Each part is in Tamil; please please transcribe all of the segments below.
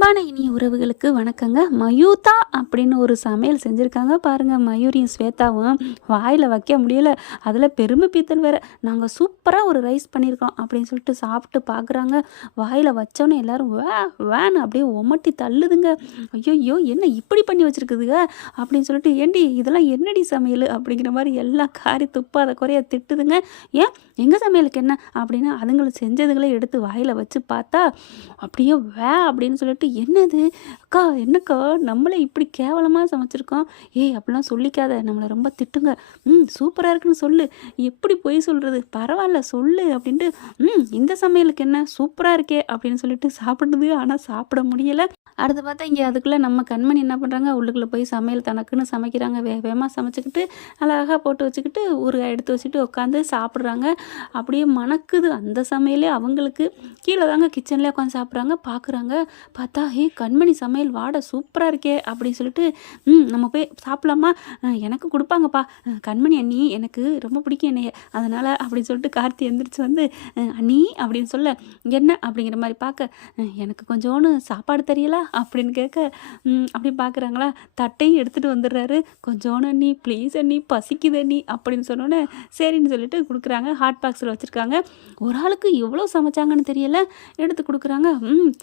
அன்பான இனிய உறவுகளுக்கு வணக்கங்க. மயூதா அப்படின்னு ஒரு சமையல் செஞ்சுருக்காங்க பாருங்கள். மயூரியும் ஸ்வேதாவும் வாயில் வைக்க முடியல. அதில் பெருமை பீத்தல் வேறு. நாங்கள் சூப்பராக ஒரு ரைஸ் பண்ணியிருக்கோம் அப்படின்னு சொல்லிட்டு சாப்பிட்டு பார்க்குறாங்க. வாயில் வச்சோன்னே எல்லோரும் வேன்னு அப்படியே உமட்டி தள்ளுதுங்க. ஐயோ என்ன இப்படி பண்ணி வச்சுருக்குதுங்க அப்படின்னு சொல்லிட்டு, ஏண்டி இதெல்லாம் என்னடி சமையல் அப்படிங்கிற மாதிரி எல்லாம் காரி துப்பாத குறைய திட்டுதுங்க. ஏன் எங்கள் சமையலுக்கு என்ன அப்படின்னு அதுங்களை செஞ்சதுங்களே எடுத்து வாயில் வச்சு பார்த்தா அப்படியே அப்படின்னு சொல்லிட்டு, என்னது அக்கா என்னக்கா நம்மளை இப்படி கேவலமாக சமைச்சிருக்கோம், ஏய் அப்படிலாம் சொல்லிக்காத, நம்மளை ரொம்ப திட்டுங்க, சூப்பராக இருக்குன்னு சொல்லு, எப்படி போய் சொல்கிறது, பரவாயில்ல சொல்லு அப்படின்ட்டு, இந்த சமையலுக்கு என்ன சூப்பராக இருக்கே அப்படின்னு சொல்லிட்டு சாப்பிடுது. ஆனால் சாப்பிட முடியலை. அடுத்து பார்த்தா இங்கே அதுக்குள்ளே நம்ம கண்மணி என்ன பண்ணுறாங்க, உள்ளுக்குள்ளே போய் சமையல் தனக்குன்னு சமைக்கிறாங்க. வேகமாக சமைச்சிக்கிட்டு அழகாக போட்டு வச்சுக்கிட்டு ஊறுகாய் எடுத்து வச்சுட்டு உட்காந்து சாப்பிட்றாங்க. அப்படியே மணக்குது அந்த சமையலே அவங்களுக்கு. கீழே தாங்க கிச்சன்லேயே உட்காந்து சாப்பிட்றாங்க. பார்க்குறாங்க, பார்த்தா கண்மணி சமையல் வாடை சூப்பராக இருக்கே அப்படின்னு சொல்லிட்டு, நம்ம போய் சாப்பிட்லாமா, எனக்கு கொடுப்பாங்கப்பா கண்மணி அண்ணி, எனக்கு ரொம்ப பிடிக்கும் என்னைய, அதனால் அப்படின்னு சொல்லிட்டு கார்த்தி எந்திரிச்சு வந்து, அண்ணி அப்படின்னு சொல்ல, என்ன அப்படிங்கிற மாதிரி பார்க்க, எனக்கு கொஞ்சோன்னு சாப்பாடு தெரியலா அப்படின்னு கேட்க, அப்படி பார்க்குறாங்களா, தட்டையும் எடுத்துகிட்டு வந்துடுறாரு. கொஞ்சோன்னு அண்ணி ப்ளீஸ் அண்ணி பசிக்குது அண்ணி அப்படின்னு சொன்னோன்னே சரின்னு சொல்லிட்டு கொடுக்குறாங்க. ஹாட் பாக்ஸில் வச்சுருக்காங்க. ஒரு ஆளுக்கு எவ்வளோ சமைச்சாங்கன்னு தெரியல, எடுத்து கொடுக்குறாங்க.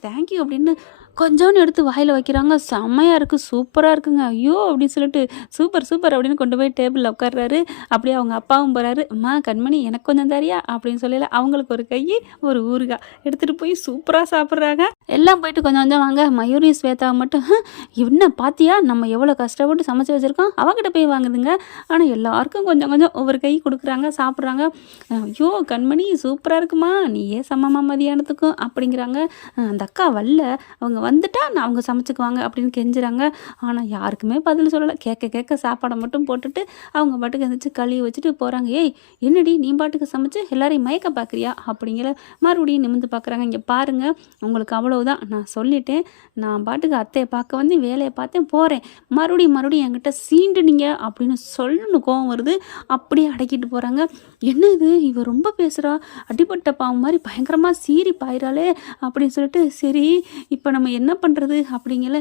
தேங்க்யூ அப்படின்னு கொஞ்சோன்னு எடுத்து வாயில் வைக்கிறாங்க. செம்மையாக இருக்குது, சூப்பராக இருக்குங்க, ஐயோ அப்படின்னு சொல்லிட்டு சூப்பர் சூப்பர் அப்படின்னு கொண்டு போய் டேபிளில் உட்கார்றாரு. அப்படியே அவங்க அப்பாவும் போகிறாரு. அம்மா கண்மணி எனக்கு கொஞ்சம் தரியா அப்படின்னு சொல்லல, அவங்களுக்கு ஒரு கை ஒரு ஊறுகாய் எடுத்துகிட்டு போய் சூப்பராக சாப்பிட்றாங்க. எல்லாம் போயிட்டு கொஞ்சம் கொஞ்சம் வாங்க. மயூரி ஸ்வேதா மட்டும், என்ன பார்த்தியா நம்ம எவ்வளோ கஷ்டப்பட்டு சமைச்சு வச்சுருக்கோம், அவங்ககிட்ட போய் வாங்குதுங்க. ஆனால் எல்லாருக்கும் கொஞ்சம் கொஞ்சம் ஒவ்வொரு கை கொடுக்குறாங்க, சாப்பிட்றாங்க. ஐயோ கண்மணி சூப்பராக இருக்குமா, நீயே சமமா மதியானத்துக்கும் அப்படிங்கிறாங்க. அந்த அக்கா வரல, அவங்க வந்துட்டா நான் அவங்க சமைச்சுக்குவாங்க அப்படின்னு கெஞ்சுறாங்க. ஆனால் யாருக்குமே பதில் சொல்லலை. கேட்க கேட்க சாப்பாடை மட்டும் போட்டுட்டு அவங்க பாட்டுக்கு எழுந்திரிச்சு கழுவி வச்சுட்டு போகிறாங்க. ஏய் என்னடி நீ பாட்டுக்கு சமைச்சு எல்லாரையும் மயக்க பார்க்குறியா அப்படிங்கிற மறுபடியும் நிமிந்து பார்க்குறாங்க. இங்கே பாருங்கள், உங்களுக்கு அவ்வளவுதான், நான் சொல்லிட்டேன், நான் பாட்டுக்கு அத்தையை பார்க்க வந்து வேலையை பார்த்தேன் போகிறேன், மறுபடியும் என்கிட்ட சீண்டுனீங்க அப்படின்னு சொல்லணும் கோவம் வருது. அப்படியே அடக்கிட்டு போகிறாங்க. என்ன இது இவ ரொம்ப பேசுகிறா, அடிபட்ட பாவம் மாதிரி பயங்கரமாக சீறி பாயிறாளே அப்படின்னு சொல்லிட்டு, சரி இப்போ நம்ம என்ன பண்ணுறது அப்படிங்கல,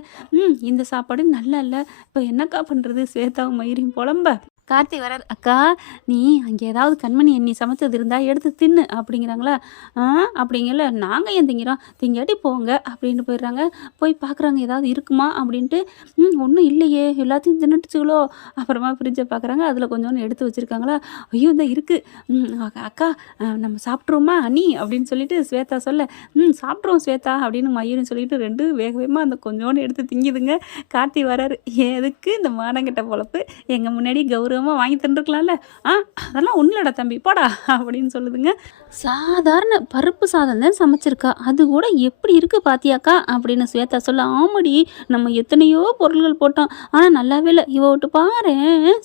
இந்த சாப்பாடு நல்லா இல்லை, இப்போ என்னக்கா பண்ணுறது, ஸ்வேதாவும் மயிரையும் புலம்ப. கார்த்தி வரார். அக்கா நீ அங்கே ஏதாவது கண்மணி எண்ணி சமைச்சது இருந்தால் எடுத்து தின்னு அப்படிங்கிறாங்களா. அப்படிங்கல, நாங்கள் ஏன் திங்கிறோம், திங்காட்டி போங்க அப்படின்னு போயிடுறாங்க. போய் பார்க்குறாங்க ஏதாவது இருக்குமா அப்படின்ட்டு, ஒன்றும் இல்லையே, எல்லாத்தையும் தின்னுட்டுச்சுங்களோ. அப்புறமா ஃப்ரிட்ஜை பார்க்குறாங்க, அதில் கொஞ்சோன்னு எடுத்து வச்சுருக்காங்களா. ஐயோ இந்த இருக்குது அக்கா, நம்ம சாப்பிட்ருவோமா அண்ணி அப்படின்னு சொல்லிட்டு ஸ்வேதா சொல்ல, சாப்பிட்ருவோம் ஸ்வேதா அப்படின்னு மயூரின்னு சொல்லிட்டு ரெண்டு வேகமாக அந்த கொஞ்சோன்னு எடுத்து திங்கிதுங்க. கார்த்தி வராரு. எதுக்கு இந்த மானங்கிட்ட பொழப்பு, எங்கள் முன்னாடி கௌரவமாக வாங்கி தந்துருக்கலாம்ல, அதெல்லாம் ஒன்றுலடா தம்பி போடா அப்படின்னு சொல்லுதுங்க. சாதாரண பருப்பு சாதம் தான் சமைச்சிருக்கா, அது கூட எப்படி இருக்குது பாத்தியாக்கா அப்படின்னு ஸ்வேதா சொல்ல, ஆமாடி நம்ம எத்தனையோ பொருள்கள் போட்டோம், ஆனால் நல்லாவே இல்லை, இவ விட்டு பாரு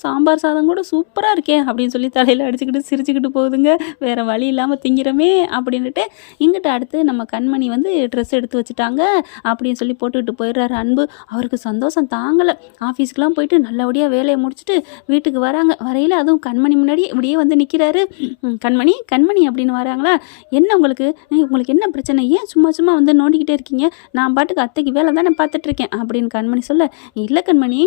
சாம்பார் சாதம் கூட சூப்பராக இருக்கே அப்படின்னு சொல்லி தலையில் அடிச்சுக்கிட்டு சிரிச்சுக்கிட்டு போகுதுங்க. வேறு வழி இல்லாமல் திங்கிறமே அப்படின்ட்டு. இங்கிட்ட அடுத்து நம்ம கண்மணி வந்து ட்ரெஸ் எடுத்து வச்சுட்டாங்க அப்படின்னு சொல்லி போட்டுக்கிட்டு போயிடுறாரு அன்பு. அவருக்கு சந்தோஷம் தாங்கலை. ஆஃபீஸ்க்கெலாம் போயிட்டு நல்லபடியாக வேலையை முடிச்சுட்டு வீட்டுக்கு வராங்க. வரையில் அதுவும் கண்மணி முன்னாடி இப்படியே வந்து நிற்கிறாரு. கண்மணி கண்மணி அப்படின்னு வராங்களா. என்ன உங்களுக்கு என்ன பிரச்சனை, ஏன் சும்மா சும்மா வந்து நோண்டிக்கிட்டே இருக்கீங்க, நான் பாட்டுக்கு அத்தைக்கு வேலை தானே பார்த்துட்ருக்கேன் அப்படின்னு கண்மணி சொல்ல, இல்லை கண்மணி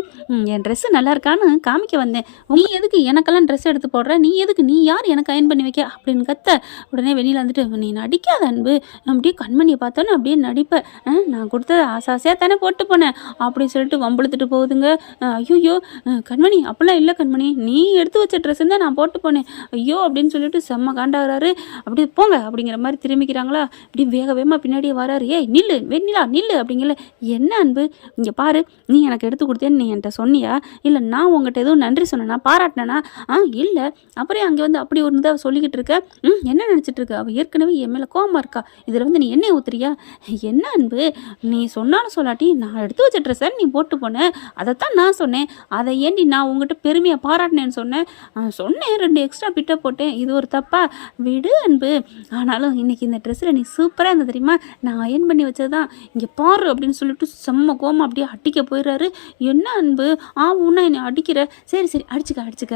என் ட்ரெஸ்ஸு நல்லா இருக்கான்னு காமிக்க வந்தேன், நீ எதுக்கு எனக்கெல்லாம் ட்ரெஸ் எடுத்து போடுற, நீ யார் எனக்கு அயன் பண்ணி வைக்க அப்படின்னு கத்த. உடனே வெளியில் வந்துட்டு, நீ நடிக்காத அன்பு, அப்படியே கண்மணியை பார்த்தோன்னு அப்படியே நடிப்பேன், நான் கொடுத்தத ஆசாசையாக தானே போட்டு போனேன் அப்படின்னு சொல்லிட்டு வம்பளுத்துட்டு போகுதுங்க. ஐயோ கண்மணி அப்படிலாம் இல்லை கண்மணி, நீ எடுத்து வச்ச ட்ரெஸ்ஸு தான் நான் போட்டு போனேன், ஐயோ அப்படின்னு சொல்லிட்டு செம்ம காண்டாகிறாரு. அப்படி போங்க அப்படிங்கிற மாதிரி திரும்பிக்கிறாங்களா. இப்படி வேகமாக பின்னாடியே வராரு. ஏய் நில்லு வெண்ணிலா நில்லு அப்படிங்கல. என்ன அன்பு இங்கே பாரு, நீ எனக்கு எடுத்து கொடுத்தேன்னு நீ என்கிட்ட சொன்னியா, இல்லை நான் உங்கள்கிட்ட எதுவும் நன்றி சொன்னேன்னா பாராட்டினேனா, இல்லை, அப்புறம் அங்கே வந்து அப்படி ஒரு இதாக சொல்லிக்கிட்டு இருக்க, என்ன நினச்சிட்டு இருக்க, அவள் ஏற்கனவே என் மேலே கோவமாக இருக்கா, இதில் வந்து நீ எண்ணெய் ஊற்றுறியா, என்ன அன்பு நீ சொன்னாலும் சொல்லாட்டி நான் எடுத்து வச்ச ட்ரெஸ்ஸை நீ போட்டு போனேன், அதைத்தான் நான் சொன்னேன், அதை ஏண்டி நான் உங்கள்கிட்ட பெருமையாக பாராட்டினேன்னு சொன்னேன், 2 எக்ஸ்ட்ரா பிட்டை போட்டேன், இது ஒரு தப்பா, விடு அன்பு, ஆனாலும் இன்றைக்கி இந்த ட்ரெஸ்ஸில் நீ சூப்பராக இருந்த தெரியுமா, நான் அயன் பண்ணி வச்சது தான், இங்கே பாரு அப்படின்னு சொல்லிட்டு செம்ம கோமா அப்படியே அடிக்க போயிடுறாரு. என்ன அன்பு உன்ன என்னை அடிக்கிற, சரி அடிச்சுக்க,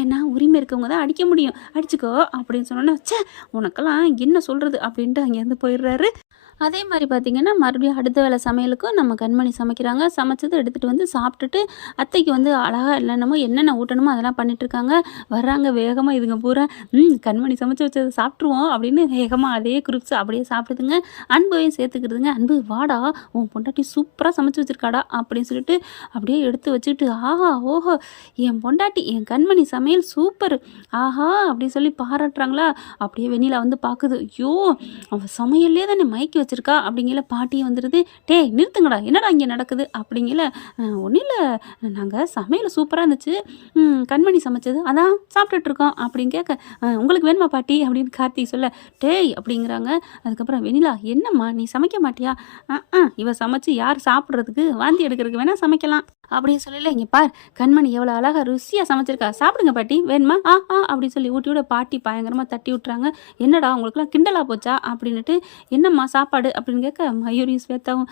ஏன்னா உரிமை இருக்கவங்க தான் அடிக்க முடியும், அடிச்சுக்கோ அப்படின்னு சொன்னோன்னா, சே உனக்கெல்லாம் என்ன சொல்கிறது அப்படின்ட்டு அங்கேருந்து போயிடுறாரு. அதே மாரி பார்த்தீங்கன்னா, மறுபடியும் அடுத்த வேள சமையலுக்கும் நம்ம கண்மணி சமைக்கிறாங்க. சமைச்சத எடுத்துட்டு வந்து சாப்பிட்டுட்டு, அத்தைக்கு வந்து அழகா என்னென்ன ஊட்டணுமோ அதெல்லாம் பண்ணிட்டுருக்காங்க. வர்றாங்க வேகமா இதுங்க பூரா, கண்மணி சமைச்சு வச்சத சாப்பிட்டுருவோம் அப்படின்னு வேகமா அதே குரூப்ஸ் அப்படியே சாப்பிடுதுங்க. அன்பையும் சேர்த்துக்கிடுதுங்க. "அன்பு வாடா, உன் பொண்டாட்டி சூப்பரா சமைச்சு வச்சிருக்காடா" அப்படின்னு சொல்லிட்டு அப்படியே எடுத்து வச்சுட்டு, "ஆஹா! ஓஹோ! என் பொண்டாட்டி, என் கண்மணி சமையல் சூப்பர். ஆஹா!" அப்படின்னு சொல்லி பாராட்டுறாங்களா, அப்படியே வெண்ணிலா வந்து பாக்குது. ஐயோ! அவ சமையல்லே தானே மயக்கி வச்சிருக்கா அப்படிங்கில பாட்டியும் வந்துடுது. "டேய் நிறுத்துங்கடா! என்னடா இங்க நடக்குது?" அப்படிங்கில, ஒண்ணும் இல்ல. நாங்க சமையல் சூப்பரா இருந்துச்சு. கண்மணி சமைச்சது. அதான் சாப்பிட்டுட்டு இருக்கோம்." அப்படின்னு கேட்க, உங்களுக்கு வேணுமா பாட்டி?" அப்படின்னு கார்த்திக் சொல்ல, "டேய்!" அப்படிங்கிறாங்க. அதுக்கப்புறம் வெண்ணிலா, "என்னம்மா நீ சமைக்க மாட்டியா?" இவ சமைச்சு யார் சாப்பிடுறதுக்கு? வாந்தி எடுக்கிறதுக்கு வேணா சமைக்கலாம்." அப்படின்னு சொல்லல, "இங்க பார், கண்மணி எவ்வளோ அழகா ருசியா சமைச்சிருக்கா. சாப்பிடுங்க பாட்டி. வேணுமா?" "ஆ, ஆ" அப்படின்னு சொல்லி ஊட்டி விட பாட்டி பயங்கரமா தட்டி விட்டுறாங்க. "என்னடா உங்களுக்குலாம் கிண்டலா போச்சா?" அப்படின்னுட்டு, "என்னம்மா சாப்பாடு?" அப்படின்னு கேட்க, மயூரியும் ஸ்வேதாவும்,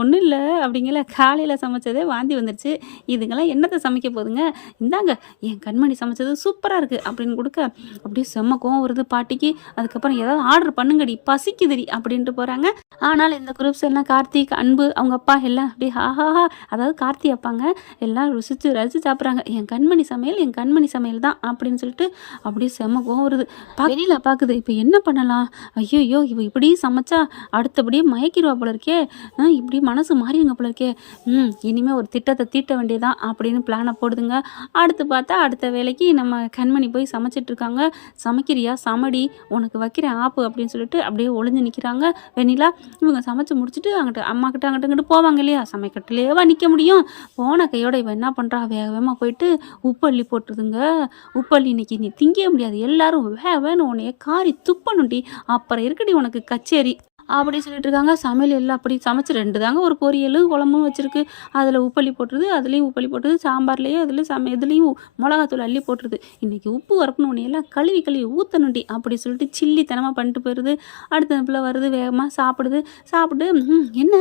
ஒண்ணும் இல்ல" அப்படிங்கல, "காலையில சமைச்சதே வாந்தி வந்துருச்சு. இதுங்கலாம் என்னத்த சமைக்க போதுங்க? இந்தாங்க, என் கண்மணி சமைச்சது சூப்பரா இருக்கு" அப்படின்னு குடுக்க, அப்படியே செம்ம கோவம் வருது பாட்டிக்கு. அதுக்கப்புறம், "ஏதாவது ஆர்டர் பண்ணுங்கடி, பசிக்குதுடி" அப்படின்ட்டு போறாங்க. ஆனாலும் இந்த குரூப்ஸ் எல்லாம் கார்த்திக், அன்பு, அவங்க அப்பா எல்லாம் அப்படியே ஆஹாஹா, அதாவது கார்த்தி அப்பாங்க, எல்லாம் ருசிச்சு ரசிச்சு சாப்பிட்றாங்க. "என் கண்மணி சமையல், என் கண்மணி சமையல் தான்" அப்படின்னு சொல்லிட்டு அப்படியே செம்ம கோவம் வருது. வெளியில பார்க்குது. இப்போ என்ன பண்ணலாம்? ஐயையோ! இவ இப்படி சமைச்சா அடுத்தபடியே மயக்கிருவா போல இருக்கே! இப்படி மனசு மாறிடுங்க போல இருக்கே! இனிமே ஒரு திட்டத்த தீட்ட வேண்டியதான் அப்படின்னு பிளான போடுதுங்க. அடுத்து பார்த்தா, அடுத்த வேலைக்கு நம்ம கண்மணி போய் சமைச்சிட்டு இருக்காங்க. "சமைக்கிறியா? சமடி, உனக்கு வைக்கிறேன் ஆப்பு" அப்படின்னு சொல்லிட்டு அப்படியே ஒளிஞ்சு நிக்கிறாங்க. வெண்ணிலா இவங்க சமைச்சு முடிச்சுட்டு அங்கிட்டு அம்மாக்கிட்ட அங்கிட்டு இங்கிட்டு போவாங்க இல்லையா, சமைக்கட்டுலேயேவா நிற்க முடியும். போன கையோட இவ என்ன பண்ணுறா, வேக வேகமாக போயிட்டு உப்பு அள்ளி போட்டுருதுங்க. உப்பு அள்ளி இன்னைக்கு நீ திங்கவே முடியாது, எல்லாரும் வேன்னு உன்னைய காரி துப்பணும்டி, அப்புறம் இருக்குடி உனக்கு கச்சேரி அப்படி சொல்லிட்டு இருக்காங்க. சமையல் எல்லாம் அப்படி சமைச்சு 2 தாங்க ஒரு பொரியல், குழம்பும் வச்சிருக்கு. அதில் உப்பள்ளி போட்டுருது, அதுலேயும் உப்பள்ளி போட்டுருது, சாம்பார்லேயே அதில் இதுலேயும் மிளகாத்தூள் அள்ளி போட்டுருது. இன்றைக்கி உப்பு வரப்புன்னு உன்னை எல்லாம் கழுவி கழுவி ஊற்றணுண்டி அப்படி சொல்லிட்டு சில்லித்தனமாக பண்ணிட்டு போயிடுது. அடுத்த பிள்ளை வருது, வேகமாக சாப்பிடுது. சாப்பிட்டு, "என்ன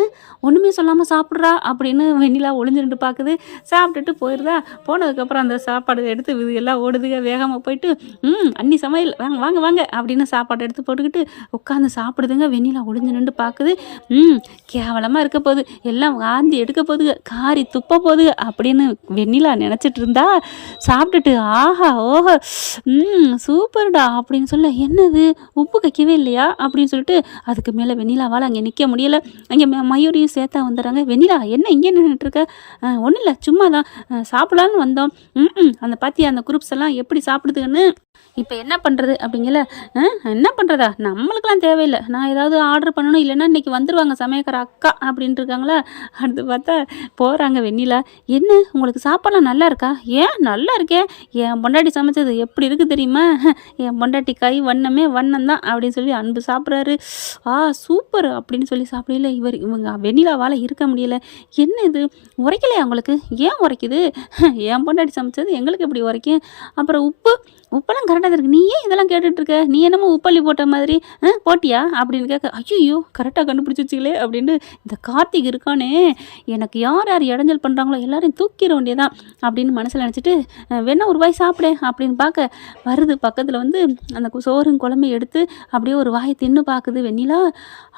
ஒன்றுமே சொல்லாமல் சாப்பிட்றா" அப்படின்னு வெண்ணிலா ஒளிஞ்சுட்டு பார்க்குது. சாப்பிட்டுட்டு போயிடுதா. போனதுக்கப்புறம் அந்த சாப்பாடு எடுத்து இது எல்லாம் ஓடுதுங்க. வேகமாக போயிட்டு, "அண்ணி சமையல், வாங்க வாங்க வாங்க" அப்படின்னு சாப்பாடு எடுத்து போட்டுக்கிட்டு உட்காந்து சாப்பிடுதுங்க. வெண்ணிலா ஒளிஞ்சு நின்று பார்க்குது. கேவலமாக இருக்க போகுது, எல்லாம் வாந்தி எடுக்க போகுதுங்க, காரி துப்ப போகுதுங்க அப்படின்னு வெண்ணிலா நினச்சிட்டு இருந்தா, சாப்பிட்டுட்டு, "ஆஹா ஓஹோ, சூப்பர்டா" அப்படின்னு சொல்ல, "என்னது உப்பு கைக்கவே இல்லையா?" அப்படின்னு சொல்லிட்டு அதுக்கு மேலே வெண்ணிலாவால் அங்கே நிற்க முடியலை. அங்கே மயூரியும் சேத்தா வந்துடுறாங்க. "வெண்ணிலா என்ன இங்கே நின்றுட்டுருக்க?" "ஒன்றும் இல்லை, சும்மா தான் சாப்பிடலான்னு வந்தோம்." அந்த பாத்தியா அந்த குரூப்ஸ் எல்லாம் எப்படி சாப்பிடுதுன்னு. இப்போ என்ன பண்ணுறது அப்படிங்கல, என்ன பண்ணுறதா, நம்மளுக்கெல்லாம் தேவையில்லை, நான் ஏதாவது ஆர்டர் பண்ணணும், இல்லைன்னா இன்றைக்கி வந்துடுவாங்க சமையக்கார அக்கா அப்படின்ட்டு இருக்காங்களா. அடுத்து பார்த்தா போகிறாங்க வெண்ணிலா. "என்ன உங்களுக்கு சாப்பாடுலாம் நல்லா இருக்கா?" "ஏன் நல்லா இருக்கே, என் பொண்டாட்டி சமைச்சது எப்படி இருக்குது தெரியுமா, என் பொண்டாட்டி கை வண்ணமே வண்ணம் தான்" அப்படின்னு சொல்லி அன்பு சாப்பிட்றாரு. சூப்பர்" அப்படின்னு சொல்லி சாப்பிடல. இவங்க வெண்ணிலாவால் இருக்க முடியல. "என்ன இது உரைக்கலையா உங்களுக்கு? ஏன் உரைக்குது? என் பொண்டாட்டி சமைச்சது எங்களுக்கு எப்படி உரைக்கும்? அப்புறம் உப்பெல்லாம் கரெக்டாக தான் இருக்குது, நீ ஏன் இதெல்லாம் கேட்டுட்ருக்க? நீ என்னமோ உப்பள்ளி போட்ட மாதிரி போட்டியா?" அப்படின்னு கேட்க, "ஐயோ கரெக்டாக கண்டுபிடிச்சி வச்சுங்களே" அப்படின்ட்டு இந்த கார்த்திக் இருக்கானே, எனக்கு யார் யார் இடைஞ்சல் பண்ணுறாங்களோ எல்லாரையும் தூக்கிட வேண்டியதான் அப்படின்னு மனசில் நினச்சிட்டு, "வேணா ஒரு வாய் சாப்பிடு" அப்படின்னு பார்க்க வருது. பக்கத்தில் வந்து அந்த சோறும் குழம்பையும் எடுத்து அப்படியே ஒரு வாயை தின்னு பார்க்குது வெண்ணிலா.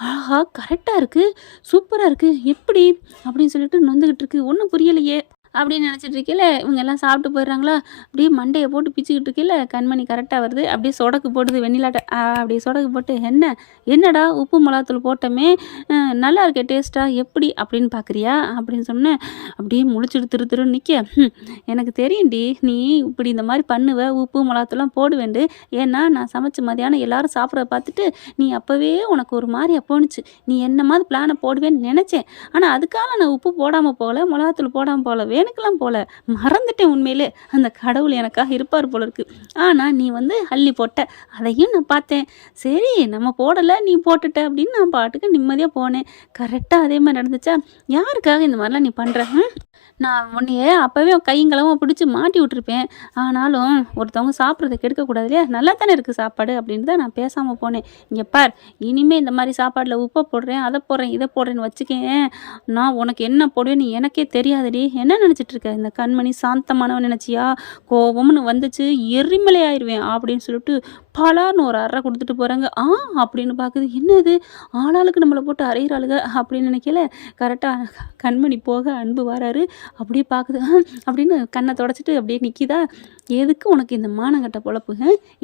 ஆஹா, கரெக்டாக இருக்குது, சூப்பராக இருக்குது, எப்படி அப்படின்னு சொல்லிட்டு நொந்துக்கிட்டு இருக்கு. ஒன்றும் புரியலையே அப்படின்னு நினச்சிட்டு இருக்கையில இவங்க எல்லாம் சாப்பிட்டு போயிடுறாங்களா. அப்படியே மண்டையை போட்டு பிச்சுக்கிட்டு இருக்கையில கண்மணி கரெக்டாக வருது. அப்படியே சொடக்கு போடுது வெண்ணிலாட்ட. அப்படியே சொடக்கு போட்டு, என்னடா உப்பு மிளகாத்தூள் போட்டோமே, நல்லா இருக்கே டேஸ்ட்டாக, எப்படி அப்படின்னு பார்க்குறியா அப்படின்னு சொன்னேன். அப்படியே முழிச்சிட்டு திரு திருன்னு நிற்க, எனக்கு தெரியும்டி நீ இப்படி இந்த மாதிரி பண்ணுவ, உப்பு மிளகாத்தூள்லாம் போடுவேண்டு. ஏன்னா நான் சமைச்ச மதியானம் எல்லாரும் சாப்பிட்றத பார்த்துட்டு நீ அப்போவே உனக்கு ஒரு மாதிரியா போணுச்சு, நீ என்ன மாதிரி பிளானை போடுவேன்னு நினச்சேன். ஆனால் அதுக்காக நான் உப்பு போடாமல் போகல, மிளகாத்தூள் போடாமல் போகல, வேணுக்கெல்லாம் போல, மறந்துட்டேன். உண்மையிலே அந்த கடவுள் எனக்காக இருப்பார் போல இருக்கு. ஆனால் நீ வந்து அள்ளி போட்ட, அதையும் நான் பார்த்தேன். சரி நம்ம போடலை, நீ போட்டுட்ட அப்படின்னு நான் பாட்டுக்கு நிம்மதியாக போனேன். கரெக்டாக அதே மாதிரி நடந்துச்சா? யாருக்காக இந்த மாதிரிலாம் நீ பண்ணுற? நான் உன்னைய அப்போவே கையங்களவும் பிடிச்சி மாட்டி விட்டுருப்பேன். ஆனாலும் ஒருத்தவங்க சாப்பிட்றத கெடுக்கக்கூடாது இல்லையா, நல்லா தானே இருக்குது சாப்பாடு அப்படின்னு தான் நான் பேசாமல் போனேன். இங்கே பார், இனிமேல் இந்த மாதிரி சாப்பாடில் உப்பை போடுறேன், அதை போடுறேன், இதை போடுறேன்னு வச்சுக்கேன், நான் உனக்கு என்ன போடுவேன்னு எனக்கே தெரியாதுடி. என்ன நினச்சிட்ருக்க? இந்த கண்மணி சாந்தமானவன் நினச்சியா? கோபம்னு வந்துச்சு எரிமலை ஆயிடுவேன் அப்படின்னு சொல்லிட்டு பலார்னு ஒரு அறை கொடுத்துட்டு போகிறாங்க. அப்படின்னு பார்க்குது. என்னது ஆளாளுக்கு நம்மளை போட்டு அறையிறாளுக அப்படின்னு நினைக்கல. கரெக்டாக கண்மணி போக அன்பு வராரு. அப்படியே பார்க்குது. அப்படின்னு கண்ணை தொடச்சிட்டு அப்படியே நிற்கிதா. எதுக்கு உனக்கு இந்த மானங்கட்ட பொழப்பு?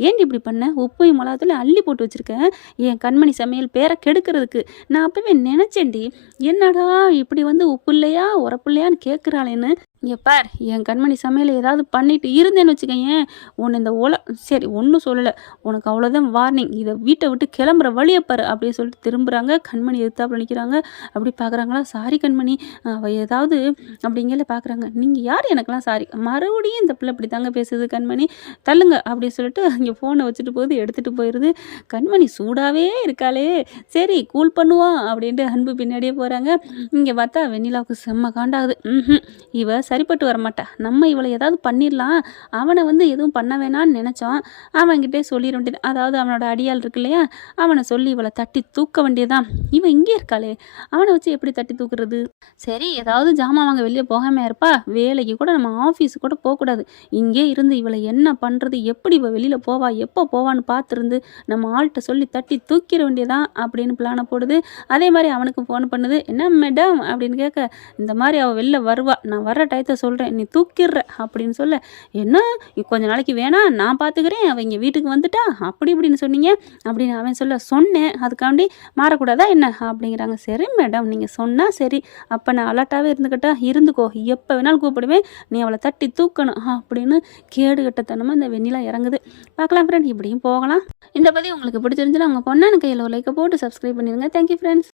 ஏன்டி இப்படி பண்ண? உப்பையும் மிளகாத்தூளையும் அள்ளி போட்டு வச்சுருக்கேன் என் கண்மணி சமையல் பேரை கெடுக்கிறதுக்கு. நான் அப்பவே நினச்சேன்டி, என்னடா இப்படி வந்து உப்பு இல்லையா உரப்பு இல்லையான்னு கேட்குறாளேன்னு. இங்கே பார், என் கண்மணி சமையல் ஏதாவது பண்ணிட்டு இருந்தேன்னு வச்சுக்கேன், உன்னை இந்த சரி ஒன்றும் சொல்லலை, உனக்கு அவ்வளோதான் வார்னிங், இதை வீட்டை விட்டு கிளம்புற வழியை பாரு அப்படின்னு சொல்லிட்டு திரும்புகிறாங்க. கண்மணி எதிர்த்தாப்புல நிற்கிறாங்க. அப்படி பார்க்குறாங்களா, சாரி கண்மணி, அவள் ஏதாவது அப்படிங்கல பார்க்குறாங்க. நீங்கள் யார் எனக்கெல்லாம் சாரி? மறுபடியும் இந்த பிள்ளை இப்படி தாங்க பேசுது கண்மணி, தள்ளுங்க அப்படின்னு சொல்லிட்டு இங்கே ஃபோனை வச்சுட்டு போகுது, எடுத்துகிட்டு போயிடுது. கண்மணி சூடாகவே இருக்காளே, சரி கூல் பண்ணுவோம் அப்படின்ட்டு அன்பு பின்னாடியே போகிறாங்க. இங்கே பார்த்தா வெண்ணிலாவுக்கு செம்ம காண்டாகுது. இவ சரிப்பட்டு வரமாட்டா, நம்ம இவளை ஏதாவது பண்ணிடலாம், அவனை வந்து எதுவும் பண்ண வேணான்னு நினச்சோம், அவன்கிட்டே சொல்லிட வேண்டியது, அதாவது அவனோட அடியாள் இருக்கு இல்லையா, அவனை சொல்லி இவளை தட்டி தூக்க வேண்டியதான். இவன் இங்கே இருக்காளே, அவனை வச்சு எப்படி தட்டி தூக்குறது? சரி ஏதாவது ஜாமான் வாங்க வெளியே போகாமல் இருப்பா, வேலைக்கு கூட நம்ம ஆஃபீஸுக்கு கூட போகக்கூடாது, இங்கே இருந்து இவளை என்ன பண்ணுறது, எப்படி இவள் வெளியில் போவா, எப்போ போவான்னு பார்த்துருந்து நம்ம ஆள்கிட்ட சொல்லி தட்டி தூக்கிட வேண்டியதான் அப்படின்னு பிளானை போடுது. அதே மாதிரி அவனுக்கு ஃபோன் பண்ணுது. என்ன மேடம் அப்படின்னு கேட்க, இந்த மாதிரி அவள் வெளில வருவா, நான் வர்ற டயத்தை சொல்கிறேன், நீ தூக்கிடுற அப்படின்னு சொல்ல, என்ன கொஞ்ச நாளைக்கு வேணாம் நான் பார்த்துக்கிறேன், அவள் இங்கே வீட்டுக்கு வந்துட்டா அப்படி இப்படின்னு சொன்னீங்க அப்படின்னு அவன் சொல்ல, சொன்னேன் அதுக்காண்டி மாறக்கூடாதா என்ன அப்படிங்கிறாங்க. சரி மேடம் நீங்கள் சொன்னால் சரி, அப்போ நான் அலர்ட்டாகவே இருந்துக்கோ, எப்போ வேணாலும் கூப்பிடுவேன், நீ அவளை தட்டி தூக்கணும் அப்படின்னு கேடுகட்டத்தனமாக இந்த வெண்ணிலா இறங்குது. பார்க்கலாம் ஃப்ரெண்ட், இப்படியும் போகலாம். இந்த பதிவு உங்களுக்கு பிடிச்சிருந்துச்சுன்னா உங்கள் பொண்ணான கையில் ஒரு லைக்கை போட்டு சப்ஸ்கிரைப் பண்ணிடுங்க. Thank you friends.